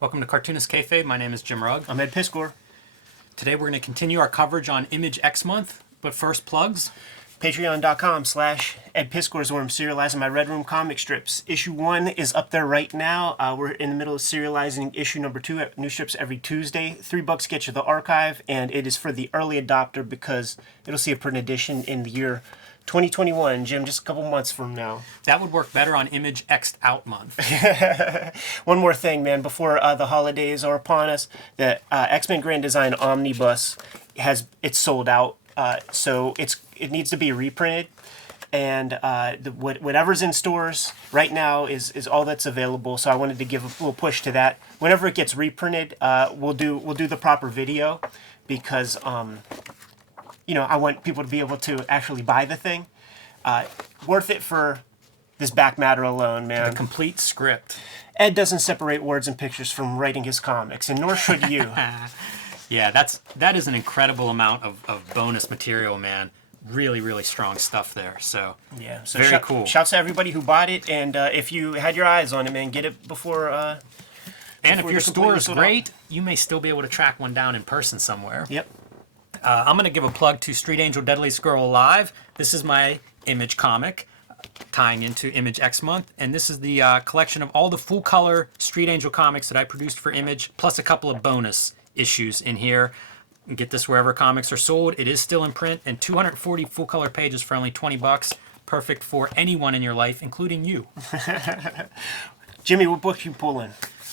Welcome to Cartoonist Kayfabe. My name is Jim Rugg. I'm Ed Piscor. Today we're going to continue our coverage on Image X Month, but first plugs. Patreon.com/Ed Piscor is where I'm serializing my Red Room comic strips. Issue 1 is up there right now. We're in the middle of serializing issue number 2 at new strips every Tuesday. $3 gets you the archive, and it is for the early adopter because it'll see a print edition in the year 2021, Jim, just a couple months from now. That would work better on Image X'd Out Month. One more thing, man, before the holidays are upon us, the X-Men Grand Design Omnibus it's sold out, so it needs to be reprinted, and whatever's in stores right now is all that's available. So I wanted to give a little push to that. Whenever it gets reprinted, we'll do the proper video because I want people to be able to actually buy the thing. Worth it for this back matter alone, man. The complete script. Ed doesn't separate words and pictures from writing his comics, and nor should you. Yeah, that is an incredible amount of bonus material, man. Really, really strong stuff there. So yeah, so very cool. Shouts to everybody who bought it, and if you had your eyes on it, man, get it before. And if your store is great, you may still be able to track one down in person somewhere. Yep. I'm going to give a plug to Street Angel Deadliest Girl Alive. This is my Image comic tying into Image X Month. And this is the collection of all the full-color Street Angel comics that I produced for Image, plus a couple of bonus issues in here. You can get this wherever comics are sold. It is still in print, and 240 full-color pages for only $20. Perfect for anyone in your life, including you. Jimmy, what book you pulling?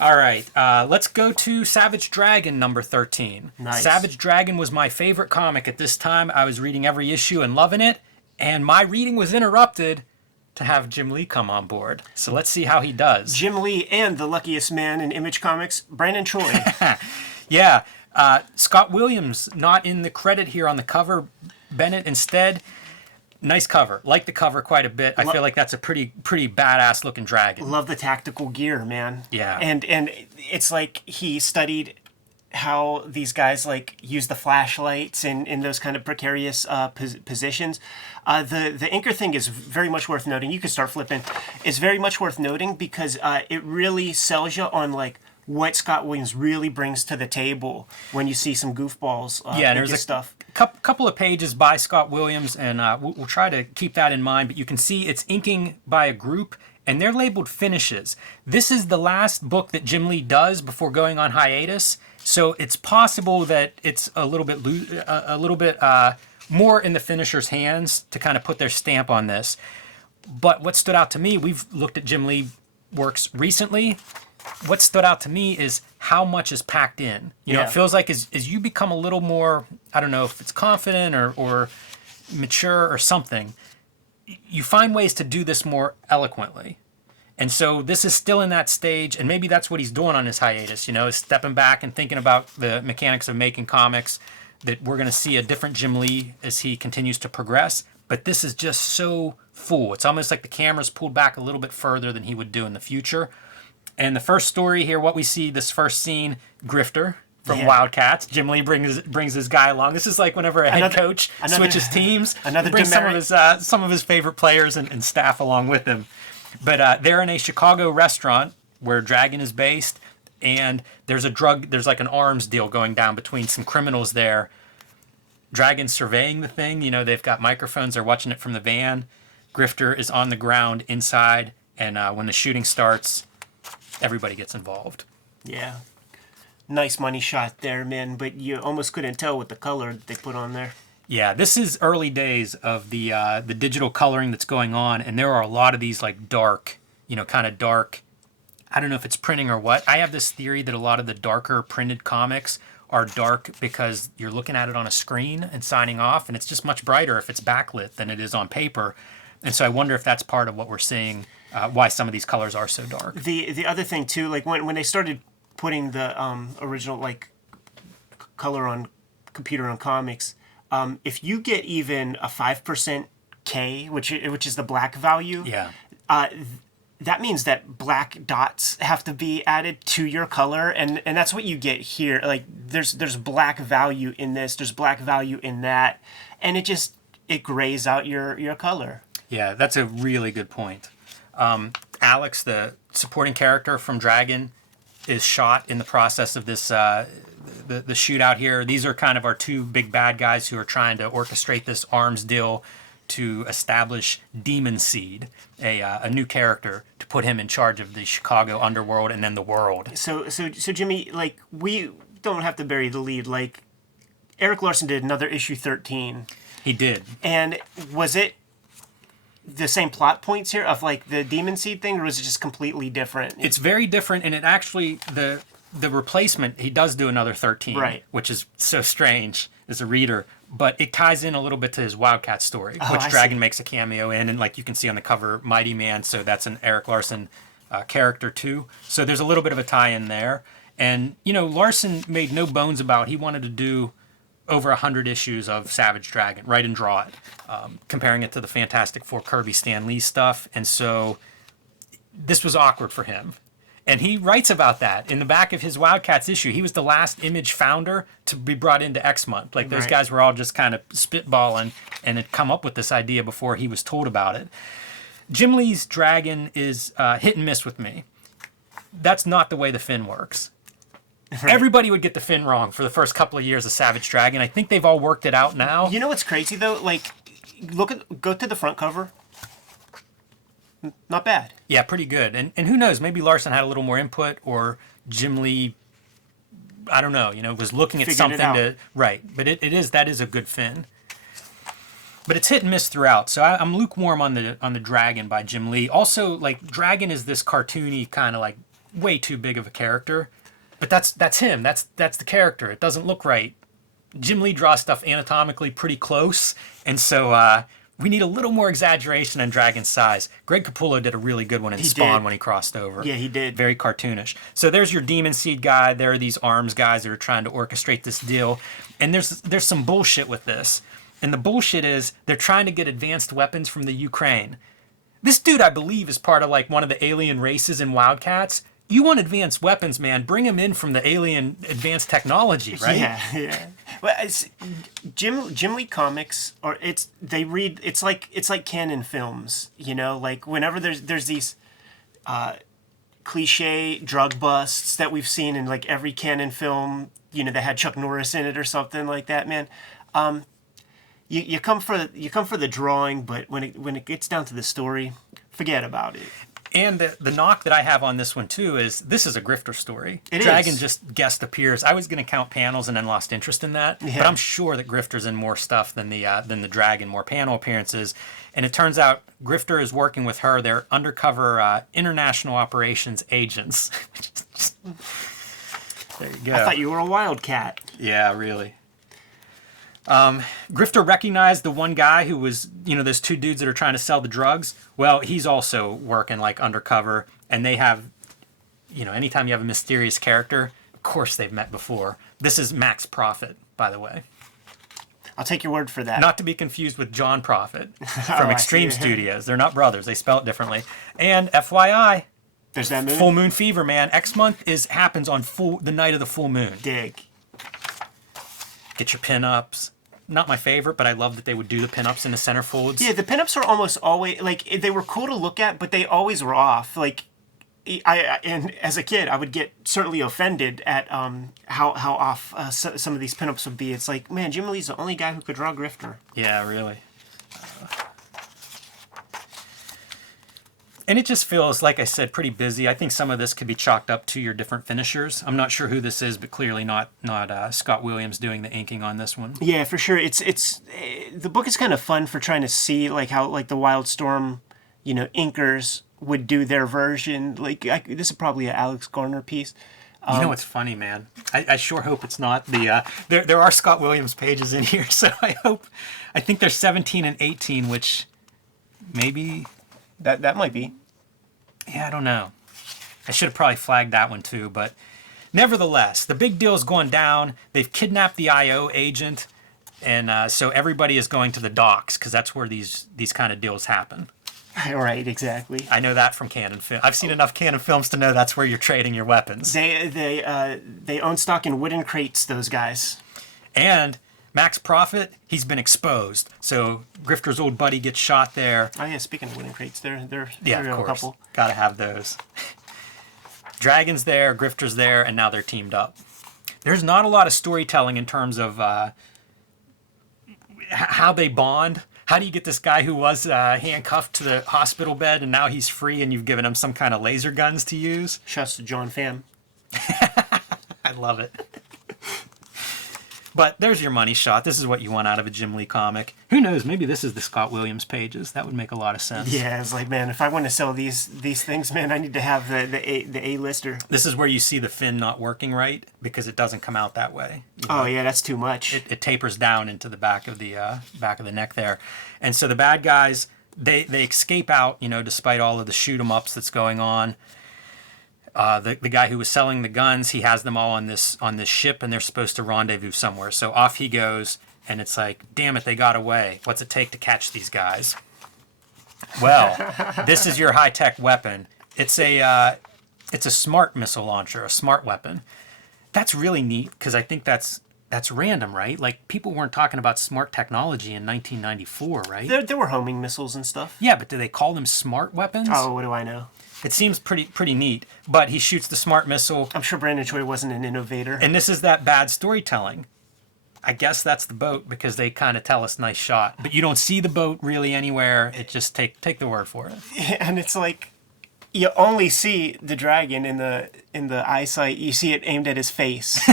All right, let's go to Savage Dragon number 13. Nice. Savage Dragon was my favorite comic at this time. I was reading every issue and loving it, and my reading was interrupted to have Jim Lee come on board. So let's see how he does. Jim Lee and the luckiest man in Image Comics, Brandon Choi. Yeah, Scott Williams not in the credit here on the cover. Bennett instead. Nice cover. Like the cover quite a bit. I feel like that's a pretty badass looking dragon. Love the tactical gear, man. Yeah. And it's like he studied how these guys like use the flashlights in those kind of precarious positions. The anchor thing is very much worth noting. You can start flipping. It's very much worth noting because it really sells you on like what Scott Williams really brings to the table when you see some goofballs. Yeah, there's stuff. Couple of pages by Scott Williams, and we'll try to keep that in mind, but you can see it's inking by a group, and they're labeled finishes. This is the last book that Jim Lee does before going on hiatus, so it's possible that it's a little bit more in the finisher's hands to kind of put their stamp on this. But what stood out to me, we've looked at Jim Lee works recently. What stood out to me is how much is packed in. You know, it feels like as you become a little more, I don't know if it's confident or mature or something, you find ways to do this more eloquently. And so this is still in that stage, and maybe that's what he's doing on his hiatus, is stepping back and thinking about the mechanics of making comics, that we're going to see a different Jim Lee as he continues to progress. But this is just so full. It's almost like the camera's pulled back a little bit further than he would do in the future. And the first story here, what we see, this first scene, Grifter from Wildcats. Jim Lee brings his guy along. This is like whenever a head coach switches teams, he brings some of his favorite players and staff along with him. But they're in a Chicago restaurant where Dragon is based, and there's like an arms deal going down between some criminals there. Dragon's surveying the thing. They've got microphones. They're watching it from the van. Grifter is on the ground inside, and when the shooting starts, everybody gets involved. Yeah. Nice money shot there, man, but you almost couldn't tell with the color that they put on there. Yeah, this is early days of the digital coloring that's going on, and there are a lot of these like dark, kind of dark, I don't know if it's printing or what. I have this theory that a lot of the darker printed comics are dark because you're looking at it on a screen and signing off, and it's just much brighter if it's backlit than it is on paper. And so I wonder if that's part of what we're seeing, why some of these colors are so dark. The other thing too, like when they started putting the original like color on computer on comics, if you get even a 5% K, which is the black value, that means that black dots have to be added to your color, and that's what you get here. Like there's black value in this, there's black value in that, and it grays out your color. Yeah, that's a really good point. Alex, the supporting character from Dragon, is shot in the process of this the shootout here. These are kind of our two big bad guys who are trying to orchestrate this arms deal to establish Demon Seed, a new character, to put him in charge of the Chicago underworld and then the world. So Jimmy, like, we don't have to bury the lead. Like, Eric Larson did another issue 13. He did. And was it the same plot points here of like the Demon Seed thing, or was it just completely different? It's very different, and it actually the replacement, he does do another 13, right, which is so strange as a reader, but it ties in a little bit to his Wildcat story, which I Dragon see. makes a cameo in, and like you can see on the cover, Mighty Man, so that's an Eric Larson character too. So there's a little bit of a tie-in there, and you know, Larson made no bones about he wanted to do over 100 issues of Savage Dragon, write and draw it, comparing it to the Fantastic Four Kirby Stan Lee stuff, and so this was awkward for him. And he writes about that in the back of his Wildcats issue. He was the last Image founder to be brought into X-Month. Like, those right. guys were all just kind of spitballing and had come up with this idea before he was told about it. Jim Lee's Dragon is hit and miss with me. That's not the way the fin works. Right. Everybody would get the fin wrong for the first couple of years of Savage Dragon. I think they've all worked it out now. You know what's crazy, though? Like, go to the front cover. Not bad. Yeah, pretty good. And who knows, maybe Larson had a little more input, or Jim Lee, I don't know, was looking at something to... Right, but that is a good fin. But it's hit and miss throughout, so I'm lukewarm on the Dragon by Jim Lee. Also, like, Dragon is this cartoony kind of like way too big of a character, but that's him. That's the character. It doesn't look right. Jim Lee draws stuff anatomically pretty close, and so we need a little more exaggeration on Dragon's size. Greg Capullo did a really good one in Spawn when he crossed over. Yeah, he did. Very cartoonish. So there's your Demon Seed guy. There are these arms guys that are trying to orchestrate this deal. And there's some bullshit with this. And the bullshit is they're trying to get advanced weapons from the Ukraine. This dude, I believe, is part of like one of the alien races in Wildcats. You want advanced weapons, man? Bring them in from the alien advanced technology, right? Yeah. Well, Jim Lee comics, or it's like canon films. Like whenever there's these cliche drug busts that we've seen in like every canon film, that had Chuck Norris in it or something like that, man. You come for the drawing, but when it gets down to the story, forget about it. And the knock that I have on this one, too, is this is a grifter story. Dragon just guest appears. I was going to count panels and then lost interest in that. Yeah. But I'm sure that Grifter's in more stuff than the Dragon, more panel appearances. And it turns out Grifter is working with her. They're undercover international operations agents. There you go. I thought you were a wildcat. Yeah, really. Grifter recognized the one guy who was, those two dudes that are trying to sell the drugs. Well, he's also working like undercover, and they have, anytime you have a mysterious character, of course they've met before. This is Max Prophet, by the way. I'll take your word for that. Not to be confused with John Prophet from Extreme Studios. They're not brothers. They spell it differently. And FYI, there's that moon. Full Moon Fever, man. X-Month happens on the night of the full moon. Dig. Get your pin-ups. Not my favorite, but I love that they would do the pinups in the centerfolds. Yeah, the pinups are almost always like they were cool to look at, but they always were off. Like, and as a kid, I would get certainly offended at how off some of these pinups would be. It's like, man, Jim Lee's the only guy who could draw Grifter. Yeah, really. And it just feels, like I said, pretty busy. I think some of this could be chalked up to your different finishers. I'm not sure who this is, but clearly not Scott Williams doing the inking on this one. Yeah, for sure. It's the book is kind of fun for trying to see like how like the Wildstorm, inkers would do their version. Like this is probably an Alex Garner piece. What's funny, man? I sure hope it's not the. There are Scott Williams pages in here, so I think there's 17 and 18, which maybe. That might be. Yeah, I don't know. I should have probably flagged that one too, but nevertheless, the big deal's going down. They've kidnapped the IO agent, and so everybody is going to the docks because that's where these kind of deals happen. Right, exactly. I know that from Canon Film. I've seen enough Canon Films to know that's where you're trading your weapons. They own stock in wooden crates, those guys. And Max Prophet, he's been exposed. So Grifter's old buddy gets shot there. Oh yeah, speaking of wooden crates, they're of course. a couple. Gotta have those. Dragon's there, Grifter's there, and now they're teamed up. There's not a lot of storytelling in terms of how they bond. How do you get this guy who was handcuffed to the hospital bed and now he's free and you've given him some kind of laser guns to use? Shouts to John Pham. I love it. But there's your money shot. This is what you want out of a Jim Lee comic. Who knows? Maybe this is the Scott Williams pages. That would make a lot of sense. Yeah, it's like, man, if I want to sell these things, man, I need to have the A-lister. This is where you see the fin not working right because it doesn't come out that way. Oh yeah, that's too much. It tapers down into the back of the neck there, and so the bad guys they escape out. Despite all of the shoot 'em ups that's going on. The guy who was selling the guns, he has them all on this ship, and they're supposed to rendezvous somewhere. So off he goes, and it's like, damn it, they got away. What's it take to catch these guys? Well, this is your high-tech weapon. It's a smart missile launcher, a smart weapon. That's really neat because I think that's random, right? Like people weren't talking about smart technology in 1994, right? There were homing missiles and stuff. Yeah, but do they call them smart weapons? Oh, what do I know? It seems pretty neat, but he shoots the smart missile. I'm sure Brandon Choi wasn't an innovator. And this is that bad storytelling. I guess that's the boat because they kind of tell us nice shot, but you don't see the boat really anywhere. It just take the word for it. And it's like you only see the dragon in the eyesight. You see it aimed at his face.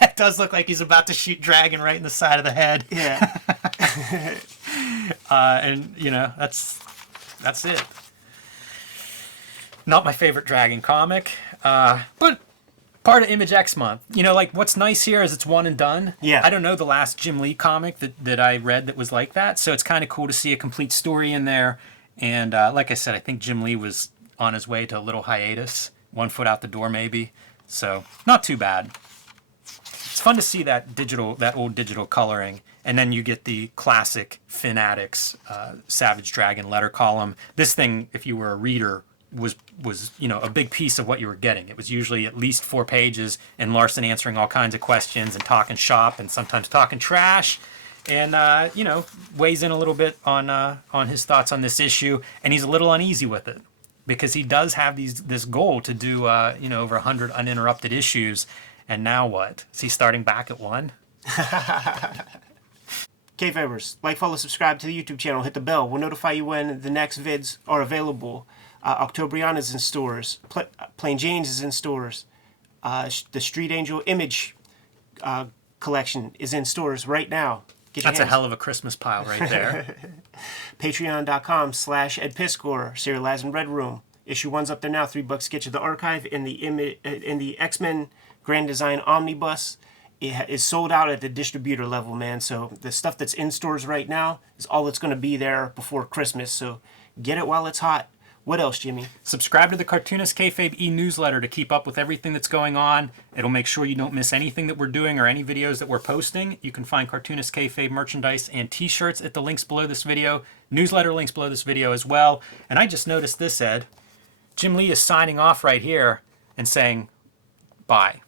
It does look like he's about to shoot Dragon right in the side of the head. Yeah. And that's it. Not my favorite Dragon comic, but part of Image X month. What's nice here is it's one and done. Yeah. I don't know the last Jim Lee comic that I read that was like that, so it's kind of cool to see a complete story in there. And like I said, I think Jim Lee was on his way to a little hiatus, 1 foot out the door maybe. So not too bad. It's fun to see that old digital coloring, and then you get the classic Fanatics Savage Dragon letter column. This thing, if you were a reader, was a big piece of what you were getting. It was usually at least 4 pages, and Larson answering all kinds of questions and talking shop and sometimes talking trash, and weighs in a little bit on his thoughts on this issue, and he's a little uneasy with it because he does have this goal to do over 100 uninterrupted issues, and now what? Is he starting back at 1? Kayfabers, like, follow, subscribe to the YouTube channel, hit the bell. We'll notify you when the next vids are available. Octobriana is in stores. Plain Jane's is in stores. The Street Angel Image collection is in stores right now. That's a hell of a Christmas pile right there. Patreon.com/EdPiscor, Serialized in Red Room. Issue 1's up there now, $3. Get you the archive in the X-Men Grand Design Omnibus. It is sold out at the distributor level, man. So the stuff that's in stores right now is all that's going to be there before Christmas. So get it while it's hot. What else, Jimmy? Subscribe to the Cartoonist Kayfabe e-newsletter to keep up with everything that's going on. It'll make sure you don't miss anything that we're doing or any videos that we're posting. You can find Cartoonist Kayfabe merchandise and t-shirts at the links below this video. Newsletter links below this video as well. And I just noticed this, Ed. Jim Lee is signing off right here and saying bye.